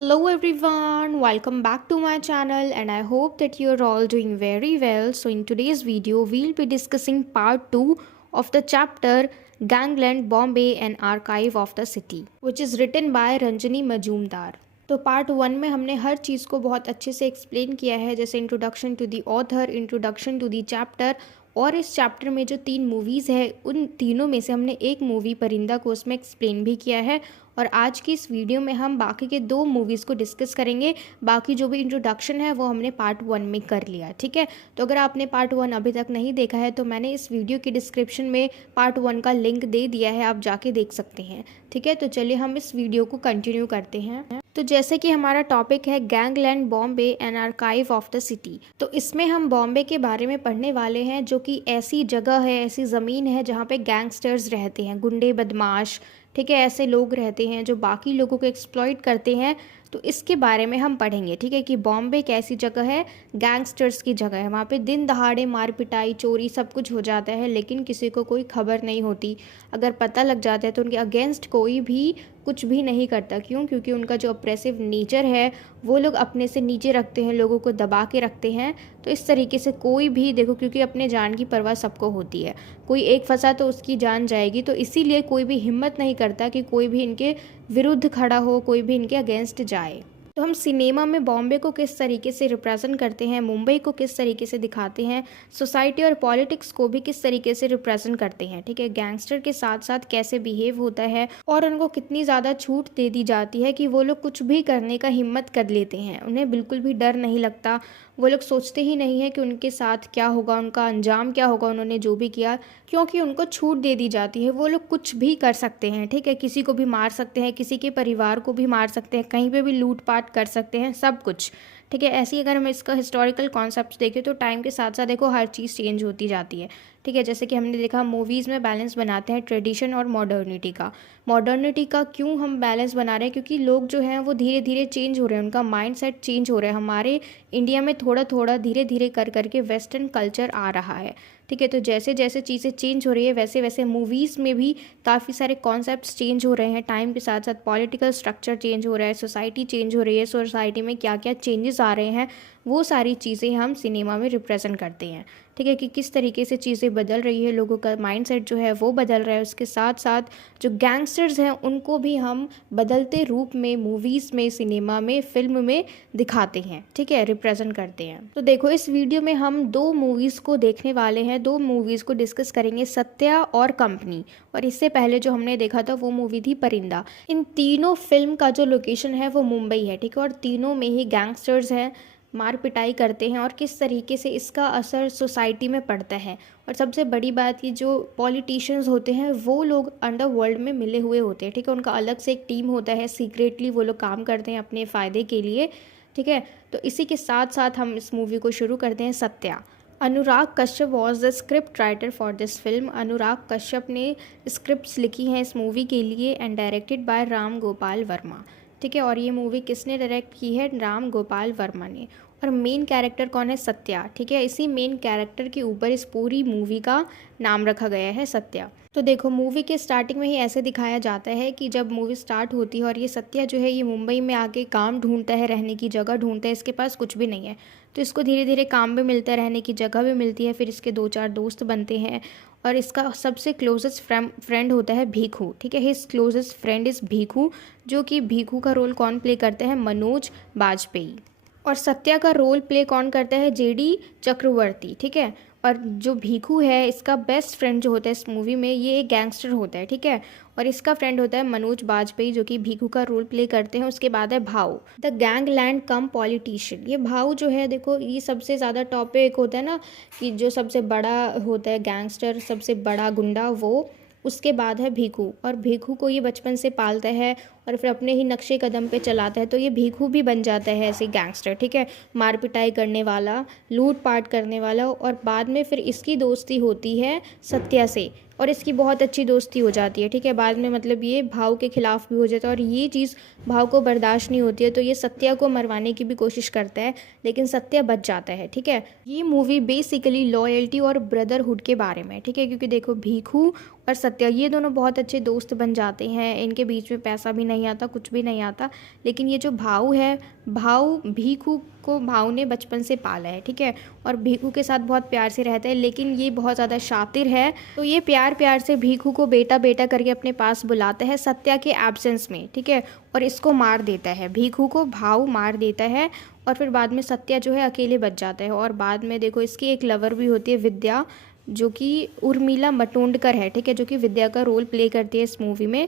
Hello everyone, welcome back to my channel and I hope that you're all doing very well. So in today's video, we'll be discussing part 2 of the chapter Gangland, Bombay and Archive of the City, which is written by Ranjani Majumdar. तो part 1 में हमने हर चीज़ को बहुत अच्छे से explain किया है, जैसे introduction to the author, introduction to the chapter, और इस चैप्टर में जो 3 मूवीज़ है उन तीनों में से हमने एक मूवी परिंदा को उसमें एक्सप्लेन भी किया है। और आज की इस वीडियो में हम बाकी के 2 मूवीज़ को डिस्कस करेंगे। बाकी जो भी इंट्रोडक्शन है वो हमने पार्ट 1 में कर लिया, ठीक है। तो अगर आपने पार्ट 1 अभी तक नहीं देखा है तो मैंने इस वीडियो की डिस्क्रिप्शन में पार्ट 1 का लिंक दे दिया है, आप जाके देख सकते हैं, ठीक है। तो चलिए हम इस वीडियो को कंटिन्यू करते हैं। तो जैसे कि हमारा टॉपिक है gangland Bombay and archive of the city, तो इसमें हम बॉम्बे के बारे में पढ़ने वाले हैं, जो कि ऐसी जगह है, ऐसी ज़मीन है जहाँ पे गैंगस्टर्स रहते हैं, गुंडे बदमाश, ठीक है, ऐसे लोग रहते हैं जो बाकी लोगों को एक्सप्लॉइट करते हैं। तो इसके बारे में हम पढ़ेंगे, ठीक है, कि बॉम्बे एक ऐसी जगह है, गैंगस्टर्स की जगह है, वहाँ पे दिन दहाड़े मार पिटाई चोरी सब कुछ हो जाता है, लेकिन किसी को कोई खबर नहीं होती। अगर पता लग जाता है तो उनके अगेंस्ट कोई भी कुछ भी नहीं करता। क्यों? क्योंकि उनका जो ऑप्रेसिव नेचर है वो लोग अपने से नीचे रखते हैं, लोगों को दबा के रखते हैं। तो इस तरीके से कोई भी देखो, क्योंकि अपने जान की परवाह सबको होती है, कोई एक फंसा तो उसकी जान जाएगी, तो इसीलिए कोई भी हिम्मत नहीं करता कि कोई भी इनके विरुद्ध खड़ा हो, कोई भी इनके अगेंस्ट जाए। तो हम सिनेमा में बॉम्बे को किस तरीके से रिप्रेजेंट करते हैं, मुंबई को किस तरीके से दिखाते हैं, सोसाइटी और पॉलिटिक्स को भी किस तरीके से रिप्रेजेंट करते हैं, ठीक है, गैंगस्टर के साथ साथ कैसे बिहेव होता है और उनको कितनी ज़्यादा छूट दे दी जाती है कि वो लोग कुछ भी करने का हिम्मत कर लेते हैं, उन्हें बिल्कुल भी डर नहीं लगता। वो लोग सोचते ही नहीं है कि उनके साथ क्या होगा, उनका अंजाम क्या होगा, उन्होंने जो भी किया, क्योंकि उनको छूट दे दी जाती है। वो लोग कुछ भी कर सकते हैं, ठीक है, किसी को भी मार सकते हैं, किसी के परिवार को भी मार सकते हैं, कहीं पे भी लूटपाट कर सकते हैं, सब कुछ, ठीक है। ऐसे ही अगर हम इसका हिस्टोरिकल कॉन्सेप्ट देखें तो टाइम के साथ साथ देखो हर चीज़ चेंज होती जाती है, ठीक है। जैसे कि हमने देखा मूवीज़ में बैलेंस बनाते हैं ट्रेडिशन और मॉडर्निटी का क्यों हम बैलेंस बना रहे हैं? क्योंकि लोग जो हैं वो धीरे धीरे चेंज हो रहे हैं, उनका माइंड सेट चेंज हो रहा है। हमारे इंडिया में थोड़ा थोड़ा धीरे धीरे कर करके वेस्टर्न कल्चर आ रहा है, ठीक है। तो जैसे जैसे चीज़ें चेंज हो रही है वैसे वैसे मूवीज़ में भी काफ़ी सारे कॉन्सेप्ट्स चेंज हो रहे हैं टाइम के साथ साथ। पॉलिटिकल स्ट्रक्चर चेंज हो रहा है, सोसाइटी चेंज हो रही है, सोसाइटी में क्या क्या चेंजेस आ रहे हैं वो सारी चीज़ें हम सिनेमा में रिप्रेजेंट करते हैं, ठीक है, कि किस तरीके से चीज़ें बदल रही है, लोगों का माइंडसेट जो है वो बदल रहा है। उसके साथ साथ जो गैंगस्टर्स हैं उनको भी हम बदलते रूप में मूवीज़ में, सिनेमा में, फिल्म में दिखाते हैं, ठीक है, रिप्रेजेंट करते हैं। तो देखो इस वीडियो में हम 2 मूवीज़ को देखने वाले हैं, 2 मूवीज़ को डिस्कस करेंगे, सत्या और कंपनी। और इससे पहले जो हमने देखा था वो मूवी थी परिंदा। इन तीनों फिल्म का जो लोकेशन है वो मुंबई है, ठीक है, और तीनों में ही गैंगस्टर्स हैं, मार पिटाई करते हैं और किस तरीके से इसका असर सोसाइटी में पड़ता है। और सबसे बड़ी बात ये जो पॉलिटिशियंस होते हैं वो लोग अंडर वर्ल्ड में मिले हुए होते हैं, ठीक है, उनका अलग से एक टीम होता है, सीक्रेटली वो लोग काम करते हैं अपने फ़ायदे के लिए, ठीक है। तो इसी के साथ साथ हम इस मूवी को शुरू करते हैं। Satya, Anurag Kashyap was the script writer for this film. Anurag Kashyap ने स्क्रिप्ट्स लिखी हैं इस मूवी के लिए and directed by Ram Gopal Varma, ठीक है। और ये मूवी किसने डायरेक्ट की है? राम गोपाल वर्मा ने। और मेन कैरेक्टर कौन है? सत्या, ठीक है। इसी मेन कैरेक्टर के ऊपर इस पूरी मूवी का नाम रखा गया है, सत्या। तो देखो मूवी के स्टार्टिंग में ही ऐसे दिखाया जाता है कि जब मूवी स्टार्ट होती है और ये सत्या जो है ये मुंबई में आके काम ढूंढता है, रहने की जगह ढूंढता है, इसके पास कुछ भी नहीं है, तो इसको धीरे धीरे काम भी मिलता है, रहने की जगह भी मिलती है, फिर इसके 2-4 दोस्त बनते हैं और इसका सबसे क्लोजेस्ट फ्रेंड होता है भीखू, ठीक है। His closest friend is Bhikhu, जो कि भीखू का रोल कौन प्ले करता है? मनोज बाजपेयी। और सत्या का रोल प्ले कौन करता है? जेडी चक्रवर्ती, ठीक है। और जो भीखू है इसका बेस्ट फ्रेंड जो होता है इस मूवी में, ये एक गैंगस्टर होता है, ठीक है, और इसका फ्रेंड होता है मनोज बाजपेयी जो कि भीखू का रोल प्ले करते हैं। उसके बाद है भाऊ, द गैंगलैंड कम पॉलिटिशियन। ये भाऊ जो है देखो ये सबसे ज़्यादा टॉप पे एक होता है ना, कि जो सबसे बड़ा होता है गैंगस्टर, सबसे बड़ा गुंडा वो। उसके बाद है भीखू, और भीखू को ये बचपन से पालता है और फिर अपने ही नक्शे कदम पे चलाता है, तो ये भीखू भी बन जाता है ऐसे गैंगस्टर, ठीक है, मार पिटाई करने वाला, लूट पाट करने वाला। और बाद में फिर इसकी दोस्ती होती है सत्या से और इसकी बहुत अच्छी दोस्ती हो जाती है, ठीक है। बाद में मतलब ये भाव के खिलाफ भी हो जाता है और ये चीज़ भाव को बर्दाश्त नहीं होती है, तो ये सत्या को मरवाने की भी कोशिश करता है, लेकिन सत्या बच जाता है, ठीक है। ये मूवी बेसिकली लॉयल्टी और ब्रदरहुड के बारे में, ठीक है, क्योंकि देखो भीखू और सत्या, ये दोनों बहुत अच्छे दोस्त बन जाते हैं। इनके बीच में पैसा भी नहीं आता, कुछ भी नहीं आता। लेकिन ये जो भाऊ है, भाऊ भीखू को भाऊ ने बचपन से पाला है, ठीक है, और भीखू के साथ बहुत प्यार से रहता है। लेकिन ये बहुत ज़्यादा शातिर है, तो ये प्यार प्यार से भीखू को बेटा बेटा करके अपने पास बुलाता है सत्या के एब्सेंस में, ठीक है, और इसको मार देता है। भीखू को भाऊ मार देता है और फिर बाद में सत्या जो है अकेले बच जाता है। और बाद में देखो इसकी एक लवर भी होती है, विद्या, जो कि उर्मिला मातोंडकर है, ठीक है, जो कि विद्या का रोल प्ले करती है इस मूवी में।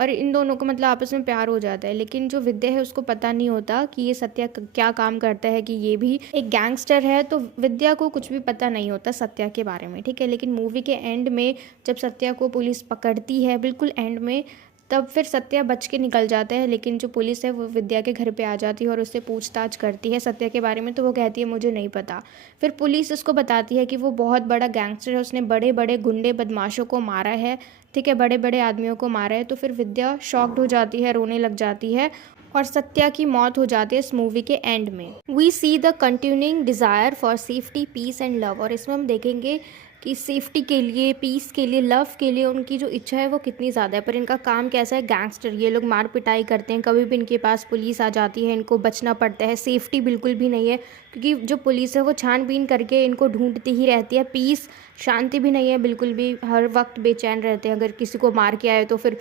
और इन दोनों को मतलब आपस में प्यार हो जाता है। लेकिन जो विद्या है उसको पता नहीं होता कि ये सत्या क्या काम करता है, कि ये भी एक गैंगस्टर है। तो विद्या को कुछ भी पता नहीं होता सत्या के बारे में, ठीक है। लेकिन मूवी के एंड में जब सत्या को पुलिस पकड़ती है, बिल्कुल एंड में, तब फिर सत्या बच के निकल जाता है। लेकिन जो पुलिस है वो विद्या के घर पे आ जाती है और उससे पूछताछ करती है सत्या के बारे में। तो वो कहती है मुझे नहीं पता। फिर पुलिस उसको बताती है कि वो बहुत बड़ा गैंगस्टर है, उसने बड़े बड़े गुंडे बदमाशों को मारा है, ठीक है, बड़े बड़े आदमियों को मारा है। तो फिर विद्या शॉक्ड हो जाती है, रोने लग जाती है और सत्या की मौत हो जाती है इस मूवी के एंड में। We see the continuing desire for safety, peace and love. और इसमें हम देखेंगे कि सेफ्टी के लिए, पीस के लिए, लव के लिए उनकी जो इच्छा है वो कितनी ज़्यादा है। पर इनका काम कैसा है, गैंगस्टर, ये लोग मार पिटाई करते हैं। कभी भी इनके पास पुलिस आ जाती है, इनको बचना पड़ता है। सेफ्टी बिल्कुल भी नहीं है, क्योंकि जो पुलिस है वो छानबीन करके इनको ढूंढती ही रहती है। पीस, शांति भी नहीं है बिल्कुल भी, हर वक्त बेचैन रहते हैं। अगर किसी को मार के आए तो फिर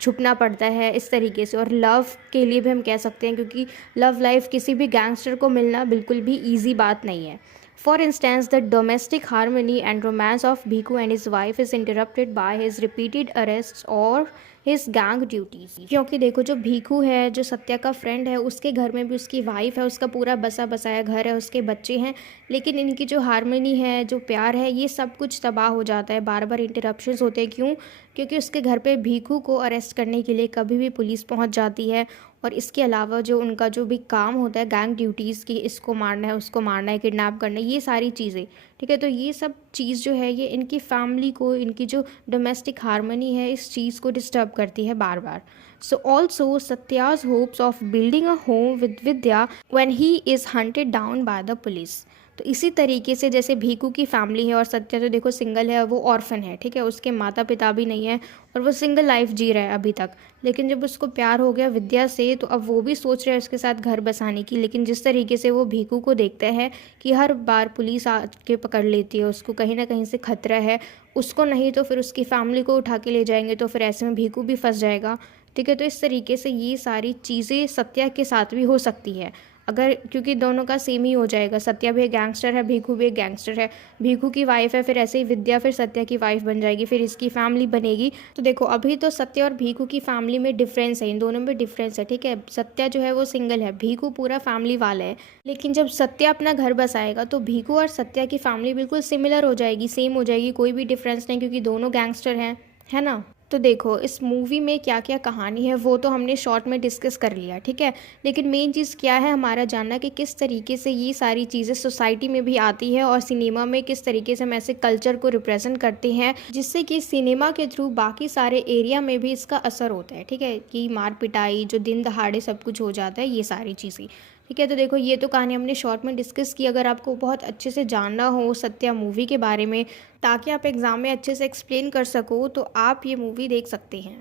छुपना पड़ता है इस तरीके से। और लव के लिए भी हम कह सकते हैं, क्योंकि लव लाइफ किसी भी गैंगस्टर को मिलना बिल्कुल भी ईजी बात नहीं है। For instance, the domestic harmony and romance of Bhikkhu and his wife is interrupted by his repeated arrests or his gang duties। क्योंकि देखो जो भीखू है, जो सत्या का फ्रेंड है, उसके घर में भी उसकी वाइफ है, उसका पूरा बसा बसाया घर है, उसके बच्चे हैं। लेकिन इनकी जो हारमोनी है, जो प्यार है, ये सब कुछ तबाह हो जाता है। बार बार इंटरप्शंस होते हैं। क्यों? क्योंकि उसके घर पे भीखू को अरेस्ट करने के लिए कभी भी पुलिस पहुंच जाती है। और इसके अलावा जो उनका जो भी काम होता है, गैंग ड्यूटीज़ की, इसको मारना है, उसको मारना है, किडनैप करना है, ये सारी चीज़ें, ठीक है। तो ये सब चीज़ जो है ये इनकी फैमिली को, इनकी जो डोमेस्टिक हारमोनी है, इस चीज़ को डिस्टर्ब करती है बार बार। So also Satya's hopes of building a home with Vidya when he is hunted down by the police. तो इसी तरीके से जैसे भीखू की फैमिली है और सत्या तो देखो सिंगल है, वो ऑर्फन है, ठीक है, उसके माता पिता भी नहीं है और वो सिंगल लाइफ जी रहा है अभी तक। लेकिन जब उसको प्यार हो गया विद्या से, तो अब वो भी सोच रहा है उसके साथ घर बसाने की। लेकिन जिस तरीके से वो भीखू को देखता है कि हर बार पुलिस आके पकड़ लेती है, उसको कहीं ना कहीं से खतरा है, उसको नहीं तो फिर उसकी फैमिली को उठा के ले जाएंगे, तो फिर ऐसे में भीखू भी फंस जाएगा, ठीक है। तो इस तरीके से ये सारी चीज़ें सत्या के साथ भी हो सकती है, अगर, क्योंकि दोनों का सेम ही हो जाएगा। सत्या भी एक गैंगस्टर है, भीखू भी एक गैंगस्टर है। भीखू की वाइफ है, फिर ऐसे ही विद्या फिर सत्या की वाइफ बन जाएगी, फिर इसकी फैमिली बनेगी। तो देखो अभी तो सत्या और भीखू की फैमिली में डिफरेंस है, इन दोनों में डिफरेंस है, ठीक है। सत्या जो है वो सिंगल है, भीखू पूरा फैमिली वाला है। लेकिन जब सत्या अपना घर बसाएगा तो भीखू और सत्या की फैमिली बिल्कुल सिमिलर हो जाएगी, सेम हो जाएगी, कोई भी डिफरेंस नहीं, क्योंकि दोनों गैंगस्टर हैं, है ना। तो देखो इस मूवी में क्या क्या कहानी है वो तो हमने शॉर्ट में डिस्कस कर लिया, ठीक है। लेकिन मेन चीज़ क्या है हमारा जानना, कि किस तरीके से ये सारी चीज़ें सोसाइटी में भी आती है और सिनेमा में किस तरीके से हम ऐसे कल्चर को रिप्रेजेंट करते हैं, जिससे कि सिनेमा के थ्रू बाकी सारे एरिया में भी इसका असर होता है, ठीक है, कि मार पिटाई जो दिन दहाड़े सब कुछ हो जाता है, ये सारी चीज़ें, ठीक है। तो देखो ये तो कहानी हमने शॉर्ट में डिस्कस की। अगर आपको बहुत अच्छे से जानना हो सत्या मूवी के बारे में, ताकि आप एग्ज़ाम में अच्छे से एक्सप्लेन कर सको, तो आप ये मूवी देख सकते हैं।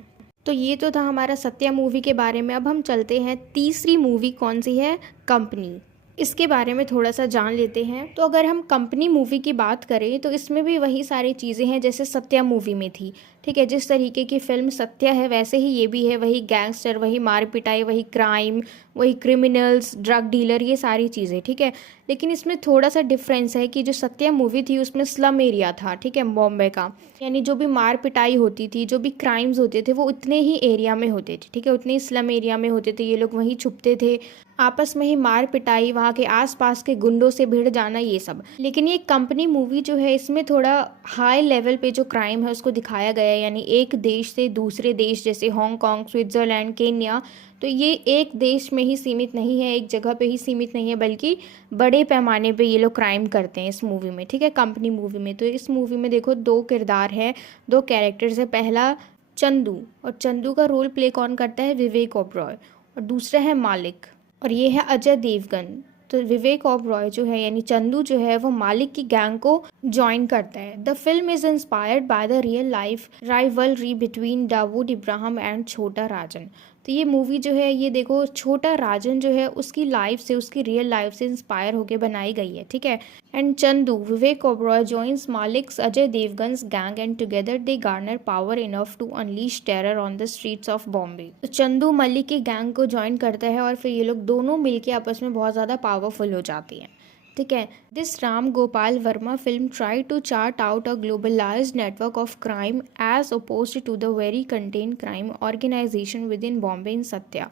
तो ये तो था हमारा सत्या मूवी के बारे में। अब हम चलते हैं तीसरी मूवी, कौन सी है, कंपनी, इसके बारे में थोड़ा सा जान लेते हैं। तो अगर हम कंपनी मूवी की बात करें तो इसमें भी वही सारी चीज़ें हैं जैसे सत्या मूवी में थी, ठीक है। जिस तरीके की फिल्म सत्या है वैसे ही ये भी है, वही गैंगस्टर, वही मार पिटाई, वही क्राइम, वही क्रिमिनल्स, ड्रग डीलर, ये सारी चीज़ें, ठीक है। लेकिन इसमें थोड़ा सा डिफरेंस है कि जो सत्या मूवी थी उसमें स्लम एरिया था, ठीक है, बॉम्बे का, यानी जो भी मार पिटाई होती थी, जो भी क्राइम्स होते थे, वो उतने ही एरिया में होते थे, ठीक है, उतने ही स्लम एरिया में होते थे। ये लोग वहीं छुपते थे, आपस में ही मार पिटाई, वहाँ के आसपास के गुंडों से भिड़ जाना, ये सब। लेकिन ये कंपनी मूवी जो है इसमें थोड़ा हाई लेवल पे जो क्राइम है उसको दिखाया गया है, यानी एक देश से दूसरे देश जैसे हांगकांग, स्विट्ज़रलैंड, केन्या, तो ये एक देश में ही सीमित नहीं है, एक जगह पे ही सीमित नहीं है, बल्कि बड़े पैमाने पे ये लोग क्राइम करते हैं इस मूवी में, ठीक है, कंपनी मूवी में। तो इस मूवी में देखो दो किरदार हैं, दो कैरेक्टर्स है। पहला चंदू, और चंदू का रोल प्ले कौन करता है, विवेक ओबरॉय, और दूसरा है मालिक, और ये है अजय देवगन। तो विवेक ओबरॉय जो है यानी चंदू जो है वो मालिक की गैंग को ज्वाइन करता है। The film is inspired by the real life rivalry between Dawood Ibrahim and Chhota Rajan. तो ये मूवी जो है ये देखो छोटा राजन जो है उसकी लाइफ से, उसकी रियल लाइफ से इंस्पायर होकर बनाई गई है, ठीक है। And Chandu Vivek Oberoi joins Malik's Ajay Devgn's gang and together they garner power enough to unleash terror on the streets of Bombay. तो चंदू मलिक की गैंग को ज्वाइन करता है और फिर ये लोग दोनों मिलके आपस में बहुत ज़्यादा पावरफुल हो जाती हैं, ठीक है। This Ram Gopal Varma film try to chart out a globalised network of crime as opposed to the very contained crime organisation within Bombay in Satya.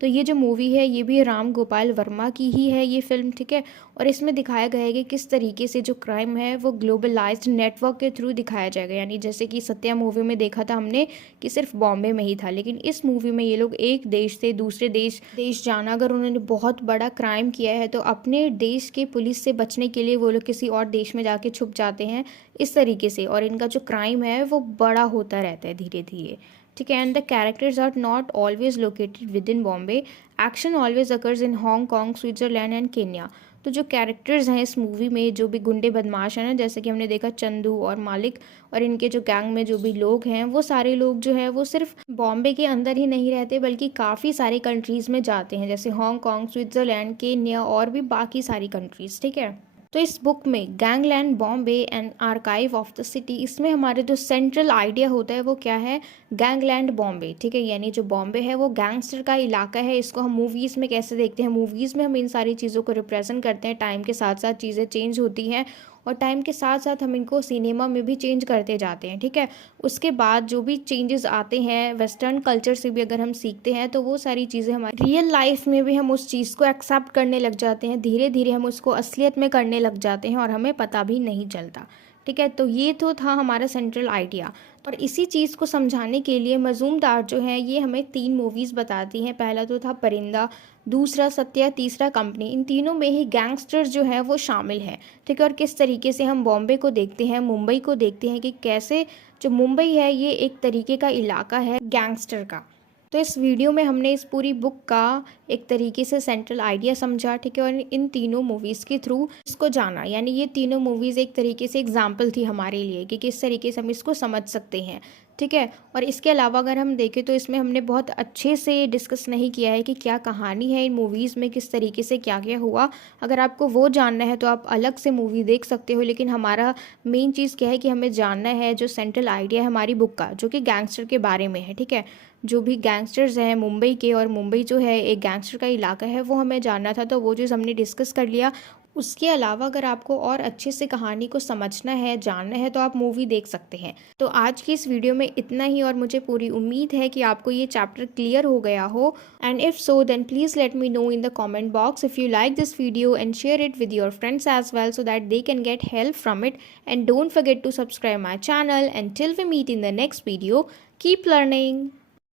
तो ये जो मूवी है ये भी राम गोपाल वर्मा की ही है ये फिल्म, ठीक है। और इसमें दिखाया गया है कि किस तरीके से जो क्राइम है वो ग्लोबलाइज्ड नेटवर्क के थ्रू दिखाया जाएगा। यानी जैसे कि सत्या मूवी में देखा था हमने कि सिर्फ बॉम्बे में ही था, लेकिन इस मूवी में ये लोग एक देश से दूसरे देश जाना, अगर उन्होंने बहुत बड़ा क्राइम किया है तो अपने देश के पुलिस से बचने के लिए वो लोग किसी और देश में जाके छुप जाते हैं इस तरीके से, और इनका जो क्राइम है वो बड़ा होता रहता है धीरे धीरे, ठीक है। And the characters are not always located within Bombay, action always occurs in Hong Kong, Switzerland and Kenya. तो जो कैरेक्टर्स हैं इस मूवी में, जो भी गुंडे बदमाश हैं ना, जैसे कि हमने देखा चंदू और मालिक और इनके जो गैंग में जो भी लोग हैं, वो सारे लोग जो है वो सिर्फ बॉम्बे के अंदर ही नहीं रहते बल्कि काफ़ी सारे कंट्रीज़ में जाते हैं, जैसे हांगकॉन्ग, स्विट्जरलैंड, केन्या और भी बाकी सारी कंट्रीज़, ठीक है। तो इस बुक में gangland Bombay and archive of the city, इसमें हमारे जो सेंट्रल आइडिया होता है वो क्या है, गैंगलैंड बॉम्बे, ठीक है। यानी जो बॉम्बे है वो गैंगस्टर का इलाका है। इसको हम मूवीज़ में कैसे देखते हैं, मूवीज़ में हम इन सारी चीज़ों को रिप्रेजेंट करते हैं, टाइम के साथ साथ चीज़ें चेंज होती हैं और टाइम के साथ साथ हम इनको सिनेमा में भी चेंज करते जाते हैं, ठीक है। उसके बाद जो भी चेंजेस आते हैं वेस्टर्न कल्चर से भी अगर हम सीखते हैं तो वो सारी चीज़ें हमारी रियल लाइफ में भी हम उस चीज़ को एक्सेप्ट करने लग जाते हैं, धीरे धीरे हम उसको असलियत में करने लग जाते हैं और हमें पता भी नहीं चलता, ठीक है। तो ये तो था हमारा सेंट्रल आइडिया। और इसी चीज़ को समझाने के लिए मजूमदार जो है ये हमें 3 मूवीज़ बताती हैं। पहला तो था परिंदा, दूसरा सत्या, तीसरा कंपनी। इन तीनों में ही गैंगस्टर्स जो है वो शामिल हैं, ठीक है। और किस तरीके से हम बॉम्बे को देखते हैं, मुंबई को देखते हैं कि कैसे जो मुंबई है ये एक तरीके का इलाका है गैंगस्टर का। तो इस वीडियो में हमने इस पूरी बुक का एक तरीके से सेंट्रल आइडिया समझा, ठीक है। और इन तीनों मूवीज़ के थ्रू इसको जाना, यानी ये तीनों मूवीज़ एक तरीके से एग्जाम्पल थी हमारे लिए कि किस तरीके से हम इसको समझ सकते हैं, ठीक है। और इसके अलावा अगर हम देखें तो इसमें हमने बहुत अच्छे से डिस्कस नहीं किया है कि क्या कहानी है इन मूवीज़ में, किस तरीके से क्या क्या हुआ। अगर आपको वो जानना है तो आप अलग से मूवी देख सकते हो, लेकिन हमारा मेन चीज़ क्या है कि हमें जानना है जो सेंट्रल आइडिया है हमारी बुक का, जो कि गैंगस्टर के बारे में है, ठीक है। जो भी गैंगस्टर्स हैं मुंबई के, और मुंबई जो है एक गैंगस्टर का इलाका है, वो हमें जानना था, तो वो चीज़ हमने डिस्कस कर लिया। उसके अलावा अगर आपको और अच्छे से कहानी को समझना है, जानना है, तो आप मूवी देख सकते हैं। तो आज की इस वीडियो में इतना ही, और मुझे पूरी उम्मीद है कि आपको ये चैप्टर क्लियर हो गया हो। And if so then please let me know in the comment box if you like this video and share it with your friends as well so that they can get help from it. And don't forget to subscribe my channel. Until we meet in the next video, keep learning.